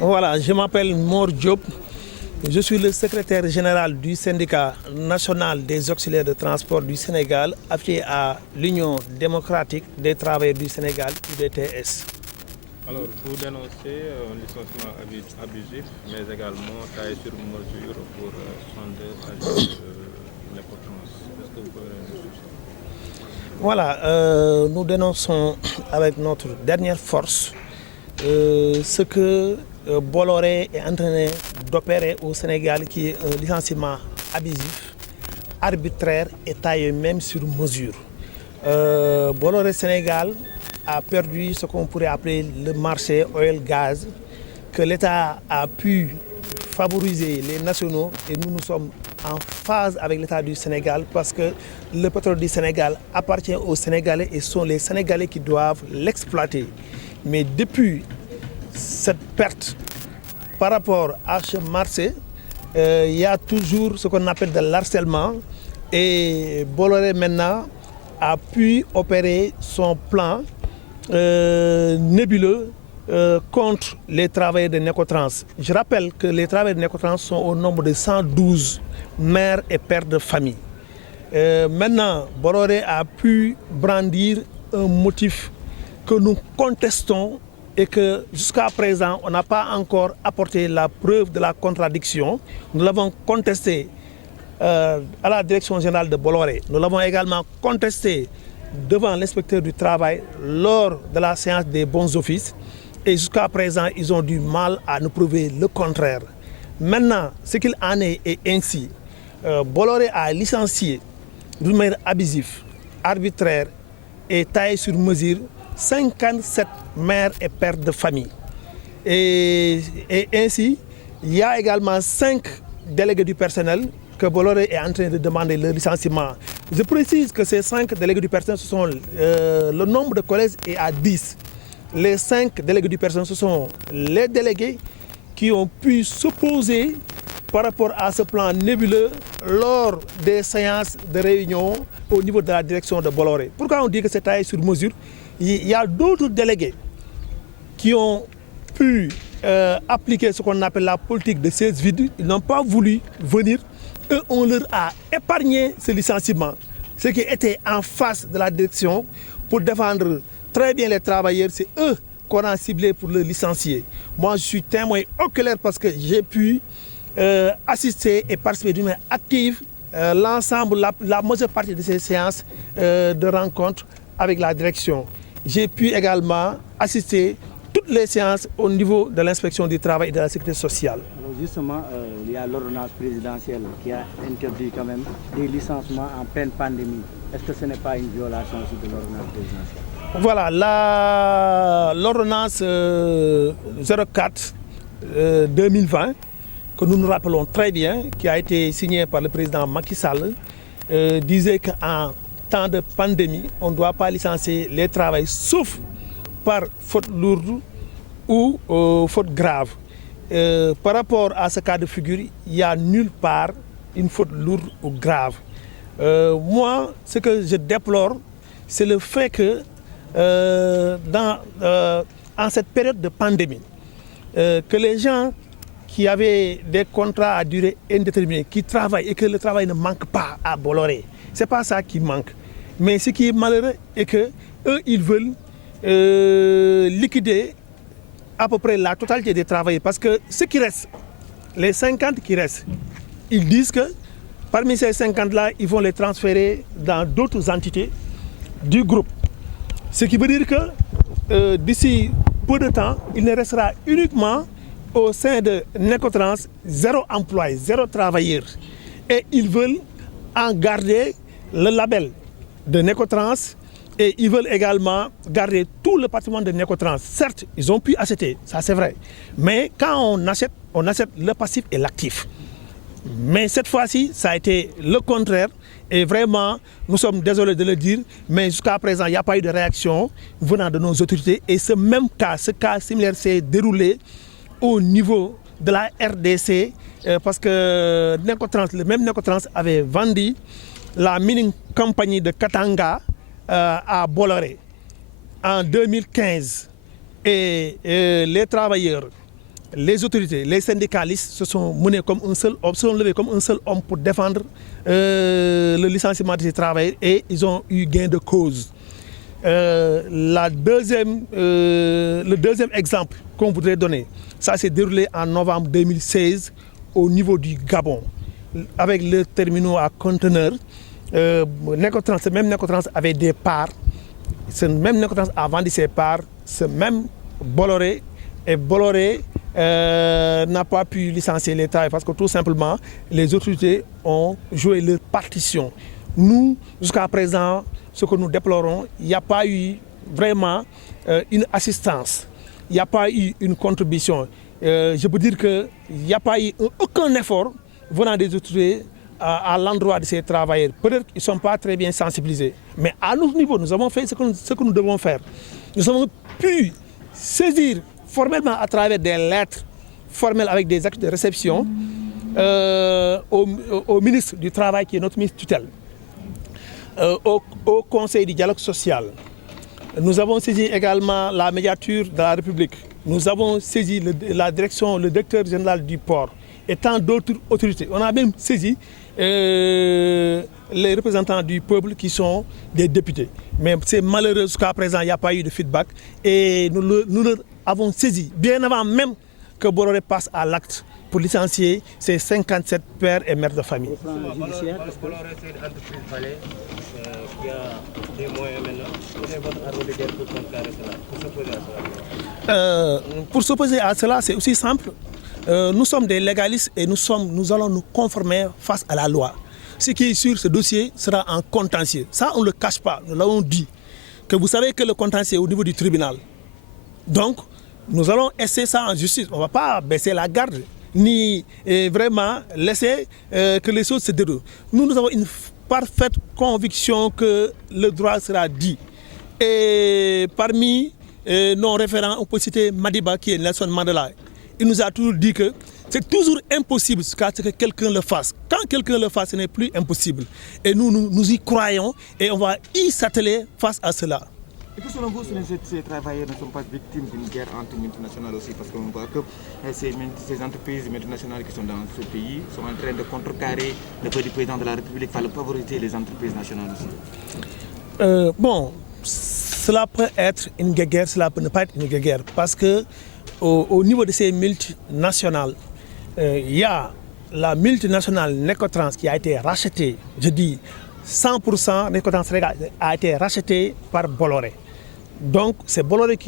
Voilà, je m'appelle Mor Diop. Je suis le secrétaire général du syndicat national des auxiliaires de transport du Sénégal, affilié à l'Union démocratique des travailleurs du Sénégal, UDTS. Alors, vous dénoncez un licenciement abusif, mais également taillé sur mesure pour 62 agents de l'importance. Est-ce que vous pouvez revenir sur ça? Voilà, nous dénonçons avec notre dernière force ce que Bolloré est en train d'opérer au Sénégal, qui est un licenciement abusif, arbitraire et taillé même sur mesure. Bolloré Sénégal a perdu ce qu'on pourrait appeler le marché oil-gaz, que l'État a pu favoriser les nationaux, et nous sommes en phase avec l'État du Sénégal parce que le pétrole du Sénégal appartient aux Sénégalais et ce sont les Sénégalais qui doivent l'exploiter. Mais depuis cette perte par rapport à ce marché, il y a toujours ce qu'on appelle de l'harcèlement, et Bolloré maintenant a pu opérer son plan nébuleux contre les travailleurs de Necotrans. Je rappelle que les travailleurs de Necotrans sont au nombre de 112 mères et pères de famille. Maintenant, Bolloré a pu brandir un motif que nous contestons et que jusqu'à présent, on n'a pas encore apporté la preuve de la contradiction. Nous l'avons contesté à la direction générale de Bolloré. Nous l'avons également contesté devant l'inspecteur du travail lors de la séance des bons offices. Et jusqu'à présent, ils ont du mal à nous prouver le contraire. Maintenant, ce qu'il en est ainsi. Bolloré a licencié d'une manière abusive, arbitraire et taillé sur mesure 57 mères et pères de famille. Et ainsi, il y a également 5 délégués du personnel que Bolloré est en train de demander le licenciement. Je précise que ces 5 délégués du personnel, ce sont le nombre de collèges est à 10. Les 5 délégués du personnel, ce sont les délégués qui ont pu s'opposer par rapport à ce plan nébuleux lors des séances de réunion au niveau de la direction de Bolloré. Pourquoi on dit que c'est taillé sur mesure? Il y a d'autres délégués qui ont pu appliquer ce qu'on appelle la politique de siège vide. Ils n'ont pas voulu venir. Eux, on leur a épargné ce licenciement. Ceux qui étaient en face de la direction pour défendre très bien les travailleurs, c'est eux qu'on a ciblé pour le licencier. Moi, je suis témoin oculaire parce que j'ai pu assister et participer d'une manière active l'ensemble, la majeure partie de ces séances de rencontres avec la direction. J'ai pu également assister toutes les séances au niveau de l'inspection du travail et de la sécurité sociale. Alors justement, il y a l'ordonnance présidentielle qui a interdit quand même des licenciements en pleine pandémie. Est-ce que ce n'est pas une violation aussi de l'ordonnance présidentielle? Voilà, l'ordonnance 04 2020, que nous nous rappelons très bien, qui a été signée par le président Macky Sall, disait qu'en temps de pandémie, on ne doit pas licencier les travailleurs, sauf par faute lourde ou faute grave. Par rapport à ce cas de figure, il n'y a nulle part une faute lourde ou grave. Moi, ce que je déplore, c'est le fait que en cette période de pandémie, que les gens qui avaient des contrats à durée indéterminée, qui travaillent et que le travail ne manque pas à Bolloré, ce n'est pas ça qui manque. Mais ce qui est malheureux est que eux, ils veulent liquider à peu près la totalité des travailleurs. Parce que ce qui reste, les 50 qui restent, ils disent que parmi ces 50-là, ils vont les transférer dans d'autres entités du groupe. Ce qui veut dire que d'ici peu de temps, il ne restera uniquement au sein de Necotrans 0 employé, 0 travailleur. Et ils veulent en garder le label de Necotrans et ils veulent également garder tout le patrimoine de Necotrans. Certes, ils ont pu acheter, ça c'est vrai. Mais quand on achète le passif et l'actif. Mais cette fois-ci, ça a été le contraire. Et vraiment, nous sommes désolés de le dire, mais jusqu'à présent, il n'y a pas eu de réaction venant de nos autorités. Et ce cas similaire s'est déroulé au niveau de la RDC, parce que le même Necotrans avait vendu la mining compagnie de Katanga à Bolloré en 2015. Et les travailleurs les autorités, les syndicalistes se sont menés comme un seul homme, se sont levés comme un seul homme pour défendre le licenciement de ces travailleurs et ils ont eu gain de cause. Le deuxième exemple qu'on voudrait donner, ça s'est déroulé en novembre 2016 au niveau du Gabon, avec le terminal à conteneurs. Necotrans, ce même Necotrans avait des parts, ce même Necotrans a vendu ses parts, ce même Bolloré, et Bolloré n'a pas pu licencier les travailleurs parce que tout simplement les autorités ont joué leur partition. Nous, jusqu'à présent, ce que nous déplorons, il n'y a pas eu vraiment une assistance, il n'y a pas eu une contribution. Je peux dire qu'il n'y a pas eu aucun effort venant des autorités à l'endroit de ces travailleurs. Peut-être qu'ils ne sont pas très bien sensibilisés. Mais à notre niveau, nous avons fait ce que nous devons faire. Nous avons pu saisir formellement à travers des lettres formelles avec des actes de réception au ministre du Travail, qui est notre ministre tutelle, au Conseil du dialogue social. Nous avons saisi également la médiature de la République. Nous avons saisi la direction, le directeur général du port et tant d'autres autorités. On a même saisi les représentants du peuple qui sont des députés. Mais c'est malheureux, jusqu'à présent, il n'y a pas eu de feedback. Et nous leur avons saisi, bien avant même que Bolloré passe à l'acte pour licencier ces 57 pères et mères de famille. Bolloré, c'est une entreprise Valais qui a des moyens maintenant. Quelle est votre arme de guerre pour contrecarrer cela, pour s'opposer à cela? Pour s'opposer à cela, c'est aussi simple. Nous sommes des légalistes et nous allons nous conformer face à la loi. Ce qui est sur ce dossier sera en contentieux. Ça, on ne le cache pas, nous l'avons dit. Que vous savez que le contentieux est au niveau du tribunal. Donc, nous allons essayer ça en justice. On ne va pas baisser la garde, ni vraiment laisser que les choses se déroulent. Nous avons une parfaite conviction que le droit sera dit. Et parmi nos référents, on peut citer Madiba, qui est Nelson Mandela. Il nous a toujours dit que c'est toujours impossible que quelqu'un le fasse. Quand quelqu'un le fasse, ce n'est plus impossible. Et nous y croyons et on va y s'atteler face à cela. Et que selon vous, ces travailleurs ne sont pas victimes d'une guerre multinationale aussi, parce qu'on voit que ces entreprises multinationales qui sont dans ce pays sont en train de contrecarrer le vœu du président de la République, il faut favoriser les entreprises nationales aussi. Bon, cela peut être une guerre, cela peut ne pas être une guerre, parce que au niveau de ces multinationales, il y a la multinationale Necotrans qui a été rachetée, je dis 100% Necotrans a été rachetée par Bolloré. Donc c'est Bolloré qui